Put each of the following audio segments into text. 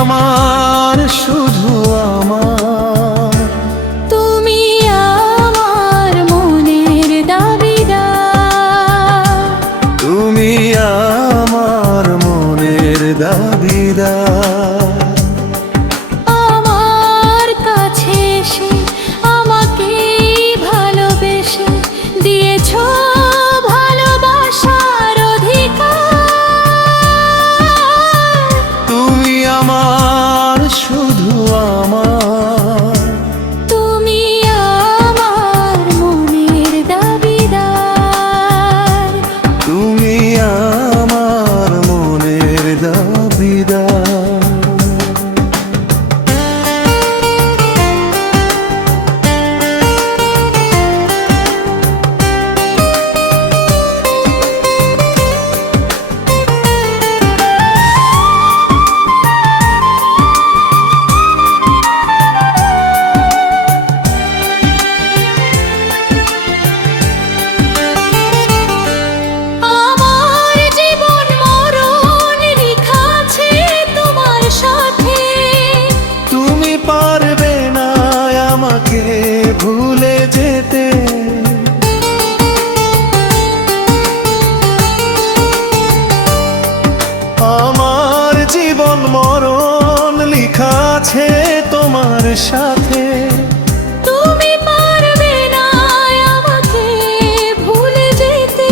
আমার শুধু আমার, তুমি আমার মনের দাবিদার, তুমি আমার মনের দাবিদার। আমার কাছে এসে আমাকে ভালোবেসে দিয়েছো ভালোবাসার অধিকার। তুমি আমার শুধু আমার, তুমি আমার মনের দাবিদার, তুমি আমার মনের দাবিদার। আমার জীবন মরণ লেখা আছে তোমার সাথে। তুমি পারবে না আমাকে ভুলে যেতে, আমার জীবন মরণ লেখা আছে তোমার সাথে। তুমি পারবে না আমাকে ভুলে যেতে।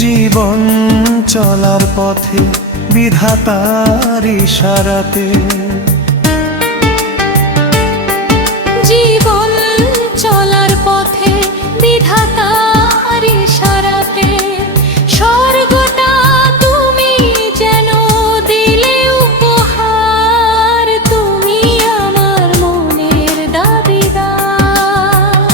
জীবন চলার পথে বিধাতার ইশারাতে, জীবন চলার পথে বিধাতার ইশারাতে স্বর্গটা তুমি যেন দিলে উপহার। তুমি আমার মনের দাবিদার,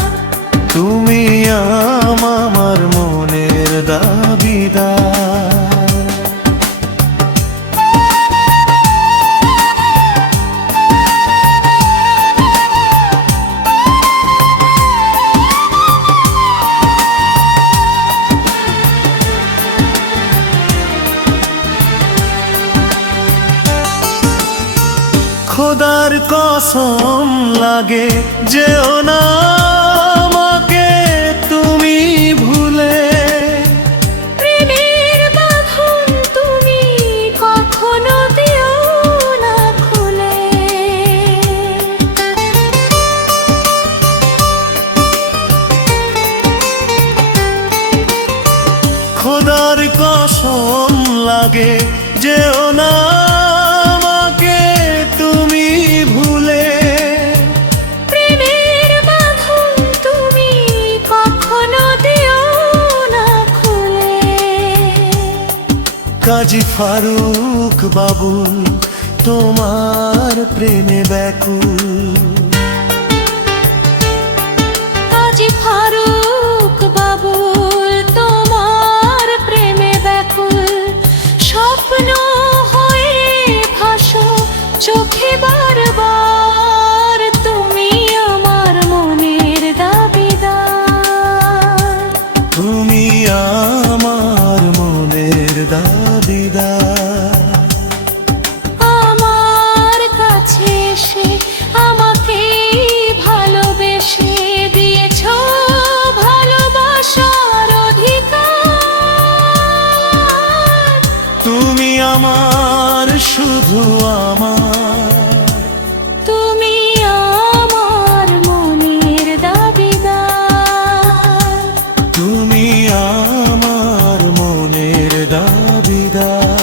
তুমি আমার মনের দাবিদার। খোদার কসম লাগে যেও না আমাকে তুমি ভুলে, প্রেমের বাঁধন তুমি কখনো দিও না খুলে। খোদার কসম লাগে যেও না আমাকে তুমি ভুলে, প্রেমের বাঁধন তুমি কখনো দিও না খুলে। কাজী ফারুক বাবুল তোমার প্রেমে ব্যাকুল, কাজী ফারুক বাবুল তোমার প্রেমে ব্যাকুল। স্বপ্ন হয়ে ভাসো চোখে বারবার। তুমি আমার মনের দাবিদার, তুমি আমার মনের দাবিদার। আমার কাছে এসে আমাকে ভালোবেসে দিয়েছো ভালোবাসার অধিকার। তুমি আমার শুধু আমার, তুমি আমার মনের দাবিদার, তুমি আমার মনের দাবিদার।